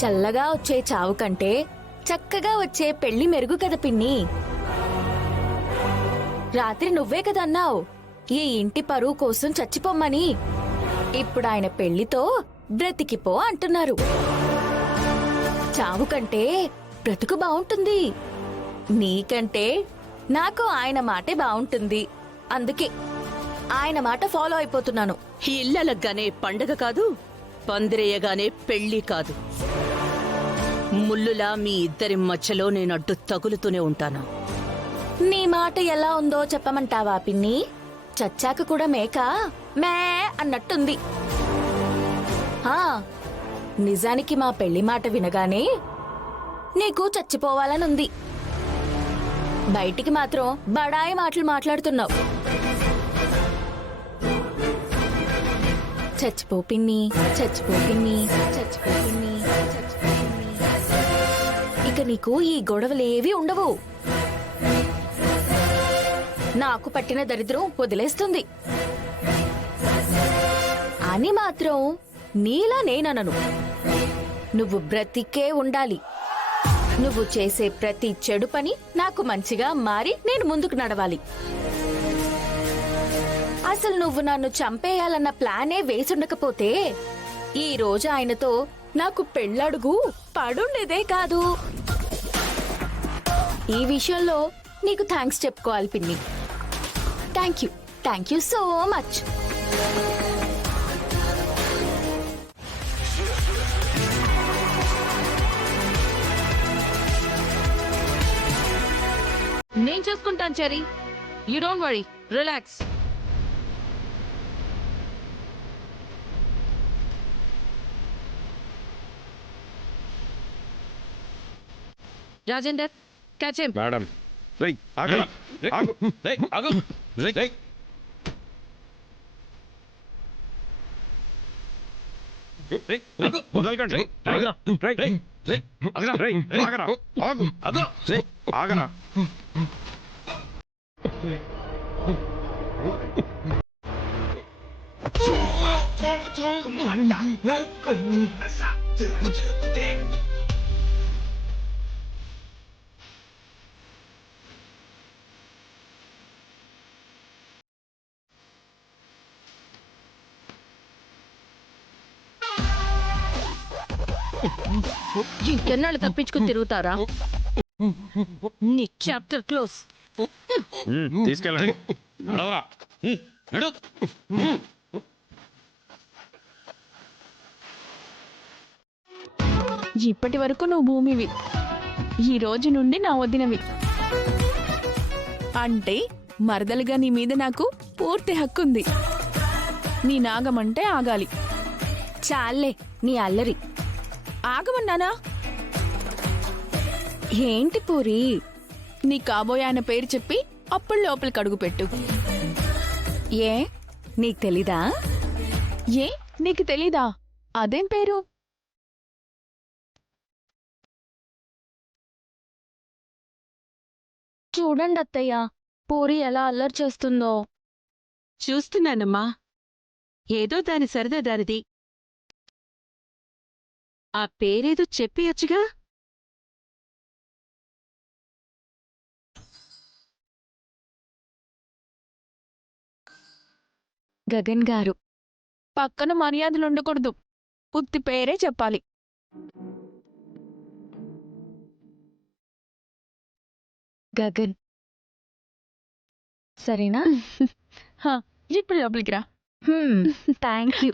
చల్లగా వచ్చే చావు కంటే చక్కగా వచ్చే పెళ్లి మెరుగు కదా పిన్ని. రాత్రి నువ్వే కదన్నావు ఈ ఇంటి పరువు కోసం చచ్చిపోమ్మని. ఇప్పుడు ఆయన పెళ్లితో బ్రతికిపో అంటున్నారు. చావు కంటే బ్రతుకు బావుంటుంది. నీకంటే నాకు ఆయన మాటే బావుంటుంది. అందుకే ఆయన మాట ఫాలో అయిపోతున్నాను. ఇల్లలగ్గానే పండగ కాదు, పందిరేయగానే పెళ్లి కాదు. ముల్లులా మీ ఇద్దరి మధ్యలో నేనడ్డు తగులుతూనే ఉంటాను. నీ మాట ఎలా ఉందో చెప్పమంటావా పిన్ని? చచ్చాక కూడా మేక మే అన్నట్టుంది. నిజానికి మా పెళ్లి మాట వినగానే నీకు చచ్చిపోవాలనుంది. బయటికి మాత్రం బడాయి మాటలు మాట్లాడుతున్నావు. చచ్చిపో పిన్ని, చచ్చిపో పిన్ని, చచ్చిపో పిన్ని, చచ్చిపో పిన్ని. ఇక నీకు ఈ గొడవలేవి ఉండవు. నాకు పట్టిన దరిద్రం వదిలేస్తుంది అని మాత్రం నీలా నేననను. నువ్వు బ్రతికే ఉండాలి. నువ్వు చేసే ప్రతి చెడు పని నాకు మంచిగా మారి నేను ముందుకు నడవాలి. అసలు నువ్వు నన్ను చంపేయాలన్న ప్లానే వేసుండకపోతే ఈ రోజు ఆయనతో నాకు పెళ్ళడుగు పడుండేదే కాదు. ఈ విషయంలో నీకు థ్యాంక్స్ చెప్పుకోవాలి పిన్ని. Thank you so much. నేను చూసుకుంటాను cherry. You don't worry, relax. Rajender, catch him. Madam రేయ్ ఆగు ఆగు రేయ్ ఆగు రేయ్ రేయ్ వదలకండి ఆగరా రేయ్ రేయ్ ఆగరా రేయ్ ఆగరా ఆగు ఆగు రేయ్ ఆగరా ఇంకెన్నాళ్ళు తప్పించుకుని తిరుగుతారా? నీ చాప్టర్ క్లోజ్. తీసుకెళ్ళండి నడవరా నడు. ఇప్పటి వరకు నువ్వు భూమివి, ఈ రోజు నుండి నా వదినవి. అంటే మరదలుగా నీ మీద నాకు పూర్తి హక్కుంది. నీ నాగమంటే ఆగాలి. చాలే నీ అల్లరి. ఆగమన్నానా? ఏంటి పూరి? నీ కాబోయే ఆయన పేరు చెప్పి అప్పుడు లోపలికి అడుగు పెట్టు. ఏ నీకు తెలీదా? ఏ నీకు తెలీదా? అదేం పేరు? చూడండి అత్తయ్య, పూరి ఎలా అల్లరి చేస్తుందో. చూస్తున్నానమ్మా. ఏదో దాని సరదా దానిది. ఆ పేరేదో చెప్పియచ్చుగా. గగన్ గారు. పక్కన మర్యాదలు ఉండకూడదు, ఉత్తి పేరే చెప్పాలి. గగన్ సరేనా? ఇప్పుడు లోపలికి రా. Thank you.